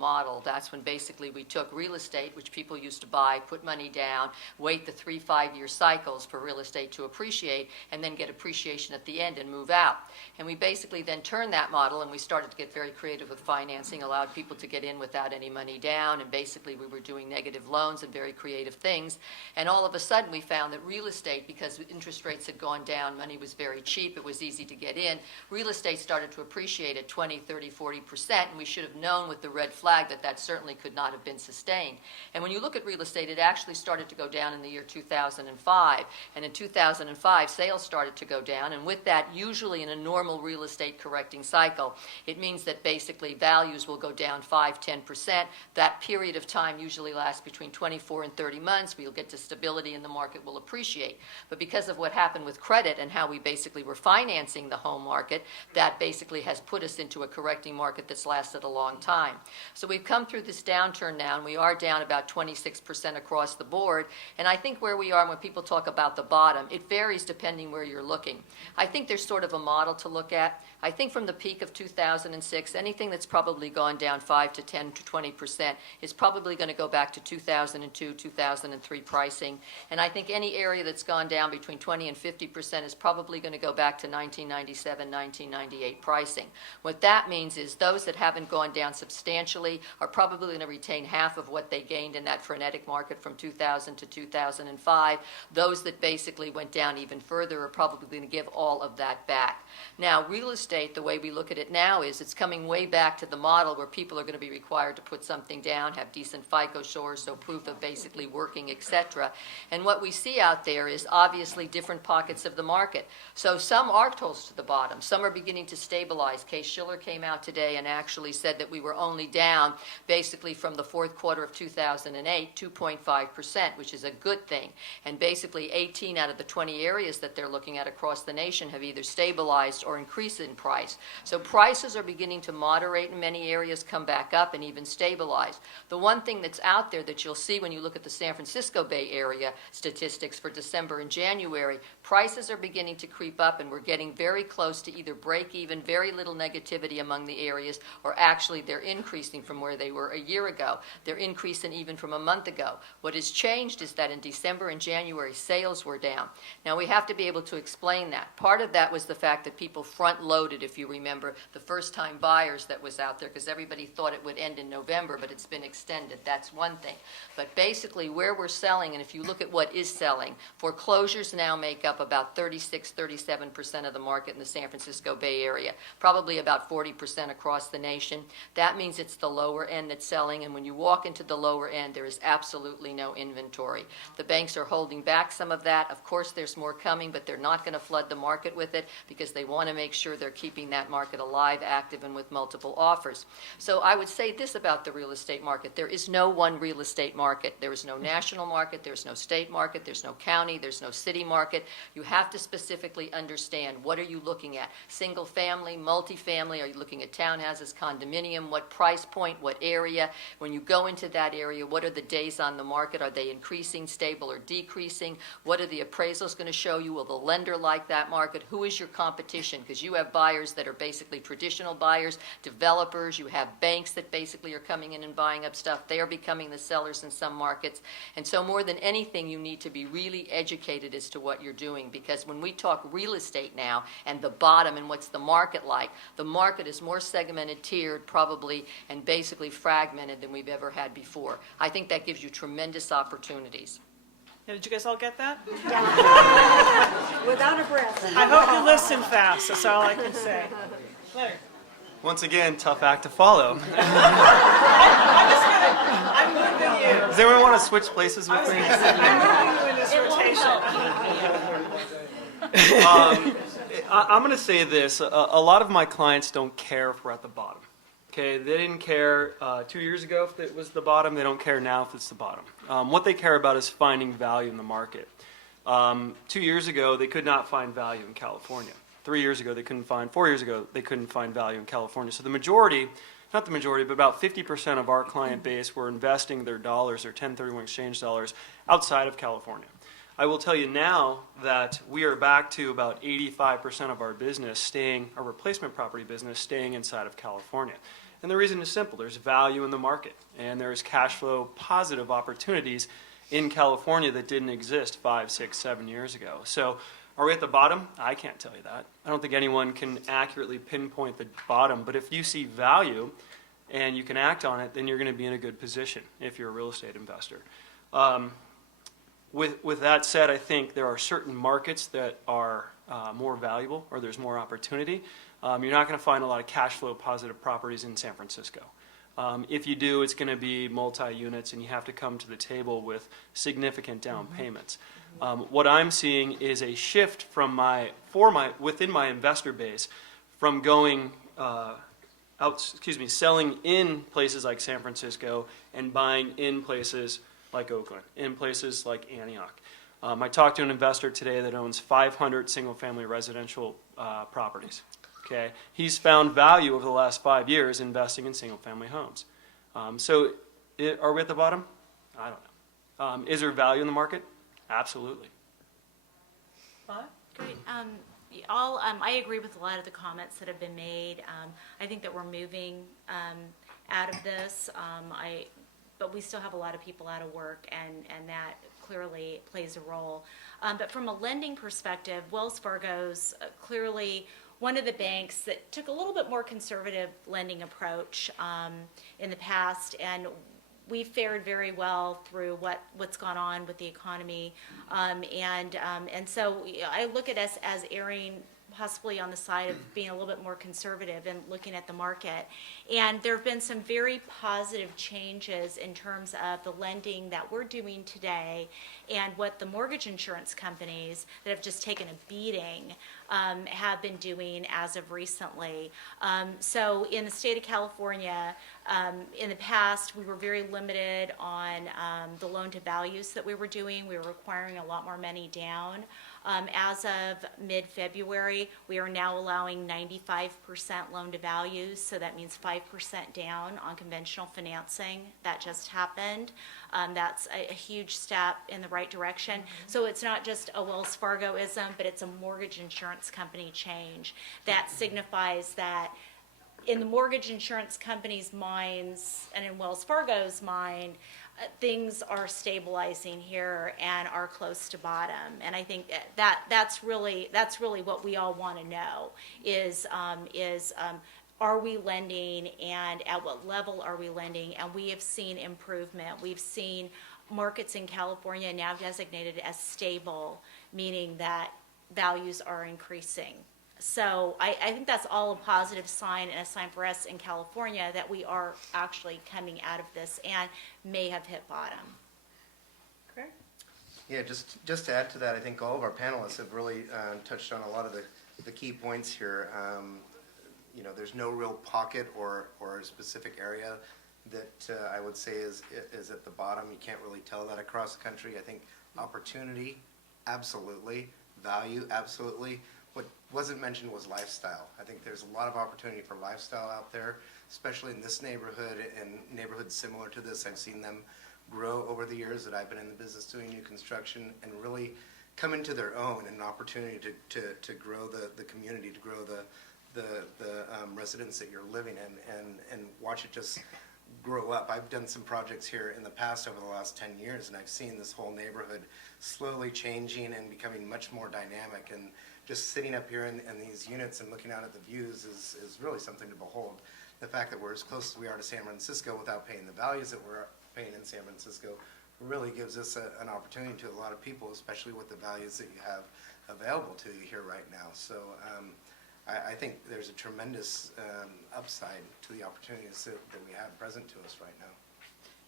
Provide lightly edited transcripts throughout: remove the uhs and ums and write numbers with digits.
model. That's when basically we took real estate, which people used to buy, put money down, wait the 3-5 year cycles for real estate to appreciate, and then get appreciation at the end and move out. And we basically then turned that model, and we started to get very creative with financing, allowed people to get in without any money down, and basically we were doing negative loans and very creative things. And all of a sudden we found that real estate, because interest rates had gone down, money was very cheap, it was easy to get in, real estate started to appreciate at 20, 30, 40%, and we should have known with the red flag that that certainly could not have been sustained. And when you look at real estate, it actually started to go down in the year 2005, and in 2005 sales started to go down, and with that, usually in a normal real estate correcting cycle, it means that basically values will go down 5-10%. That period of time usually lasts between 24 and 30 months. We'll get to stability and the market will appreciate. But because of what happened with credit and how we basically were financing the home market, that basically has put us into a correcting market that's lasted a long time. So we've come through this downturn now, and we are down about 26% across the board. And I think where we are, when people talk about the bottom, it varies depending where you're looking. I think there's sort of a model to look at. I think from the peak of 2006, anything that's probably gone down 5 to 10 to 20% is probably going to go back to 2002, 2003 pricing. And I think any area that's gone down between 20 and 50% is probably going to go back to 1997, 1998 pricing. What that means is those that haven't gone down substantially are probably going to retain half of what they gained in that frenetic market from 2000 to 2005. Those that basically went down even further are probably going to give all of that back. Now, real estate, the way we look at it now is it's coming way back to the model where people are going to be required to put something down, have decent FICO scores, so proof of basically working, etc. And what we see out there is obviously different pockets of the market. So some are close to the bottom. Some are beginning to stabilize. Case-Shiller came out today and actually said that we were only down basically from the fourth quarter of 2008, 2.5%, which is a good thing. And basically 18 out of the 20 areas that they're looking at across the nation have either stabilized or increased in price. So prices are beginning to moderate in many areas, come back up, and even stabilize. The one thing that's out there that you'll see when you look at the San Francisco Bay Area statistics for December and January, prices are beginning to creep up, and we're getting very close to either break even, very little negativity among the areas, or actually they're increasing from where they were a year ago. They're increasing even from a month ago. What has changed is that in December and January, sales were down. Now, we have to be able to explain that. Part of that was the fact that people front-loaded, if you remember, the first-time buyers that was out there, because everybody thought it would end in November, but it's been extended. That's one thing. But basically, where we're selling, and if you look at what is selling, foreclosures now make up about 36-37% of the market in the San Francisco Bay Area, probably about 40% across the nation. That means it's the lower end that's selling, and when you walk into the lower end, there is absolutely no inventory. The banks are holding back some of that. Of course, there's more coming, but they're not going to flood the market with it because they want to make sure they're keeping that market alive, active, and with multiple offers. So I would say this about the real estate market. There is no one real estate market. There is no national market. There's no state market. There's no county. There's no city market. You have to specifically understand, what are you looking at? Single family, multifamily? Are you looking at townhouses, condominium? What price point? What area? When you go into that area, what are the days on the market? Are they increasing, stable, or decreasing? What are the appraisals going to show you? Will the lender like that market? Who is your competition? Because you have buyers that are basically traditional buyers, developers, you have banks that basically are coming in and buying up stuff. They are becoming the sellers in some markets. And so more than anything, you need to be really educated as to what you're doing, because when we talk real estate now and the bottom and what's the market like, the market is more segmented, tiered probably, and basically fragmented than we've ever had before. I think that gives you tremendous opportunities. Yeah, did you guys all get that? Yeah. Without a breath. I hope you listen fast. That's all I can say. Larry. Once again, tough act to follow. I'm moving you. Does anyone want to switch places with me? I'm moving you in this rotation. I'm going to say this. A lot of my clients don't care if we're at the bottom. Okay, they didn't care 2 years ago if it was the bottom. They don't care now if it's the bottom. What they care about is finding value in the market. 2 years ago, they could not find value in California. 3 years ago, they couldn't find. 4 years ago, they couldn't find value in California. So the majority, not the majority, but about 50% of our client base were investing their dollars, their 1031 exchange dollars, outside of California. I will tell you now that we are back to about 85% of our business staying, our replacement property business staying inside of California. And the reason is simple. There's value in the market, and there's cash flow positive opportunities in California that didn't exist 5, 6, 7 years ago. So are we at the bottom? I can't tell you that. I don't think anyone can accurately pinpoint the bottom, but if you see value and you can act on it, then you're going to be in a good position if you're a real estate investor. With that said, I think there are certain markets that are more valuable, or there's more opportunity. You're not going to find a lot of cash flow positive properties in San Francisco. If you do, it's going to be multi-units, and you have to come to the table with significant down payments. What I'm seeing is a shift from within my investor base from going selling in places like San Francisco and buying in places like Oakland, in places like Antioch. I talked to an investor today that owns 500 single-family residential properties. Okay, he's found value over the last 5 years investing in single-family homes. So, are we at the bottom? I don't know. Is there value in the market? Absolutely. Great. I agree with a lot of the comments that have been made. I think that we're moving out of this, but we still have a lot of people out of work, and that clearly plays a role. But from a lending perspective, Wells Fargo's clearly one of the banks that took a little bit more conservative lending approach in the past, and we fared very well through what's gone on with the economy, and so I look at us as erring possibly on the side of being a little bit more conservative and looking at the market. And there have been some very positive changes in terms of the lending that we're doing today and what the mortgage insurance companies that have just taken a beating have been doing as of recently. So in the state of California, in the past, we were very limited on the loan to values that we were doing. We were requiring a lot more money down. As of mid-February, we are now allowing 95% loan to values, so that means 5% down on conventional financing. That just happened. That's a huge step in the right direction. So it's not just a Wells Fargo-ism, but it's a mortgage insurance company change. That signifies that in the mortgage insurance company's minds and in Wells Fargo's mind, things are stabilizing here and are close to bottom. And I think that's really what we all want to know is are we lending, and at what level are we lending? And we have seen improvement. We've seen markets in California now designated as stable, meaning that values are increasing. So I think that's all a positive sign, and a sign for us in California that we are actually coming out of this and may have hit bottom. Okay. Yeah, just to add to that, I think all of our panelists have really touched on a lot of the key points here. There's no real pocket or a specific area that I would say is at the bottom. You can't really tell that across the country. I think opportunity, absolutely. Value, absolutely. What wasn't mentioned was lifestyle. I think there's a lot of opportunity for lifestyle out there, especially in this neighborhood and neighborhoods similar to this. I've seen them grow over the years that I've been in the business doing new construction and really come into their own, and an opportunity to grow the community, to grow the residents that you're living in, and watch it just grow up. I've done some projects here in the past over the last 10 years, and I've seen this whole neighborhood slowly changing and becoming much more dynamic. And just sitting up here in these units and looking out at the views is really something to behold. The fact that we're as close as we are to San Francisco without paying the values that we're paying in San Francisco really gives us an opportunity to a lot of people, especially with the values that you have available to you here right now. So I think there's a tremendous upside to the opportunities that we have present to us right now.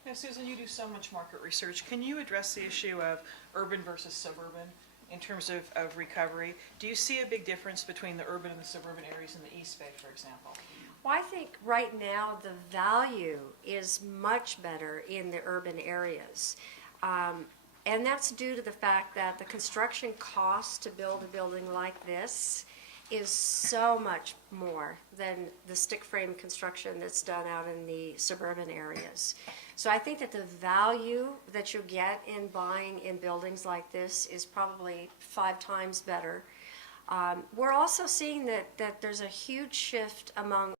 Now, Susan, you do so much market research. Can you address the issue of urban versus suburban in terms of recovery? Do you see a big difference between the urban and the suburban areas in the East Bay, for example? Well, I think right now the value is much better in the urban areas. And that's due to the fact that the construction cost to build a building like this is so much more than the stick frame construction that's done out in the suburban areas. So I think that the value that you get in buying in buildings like this is probably 5 times better. We're also seeing that there's a huge shift among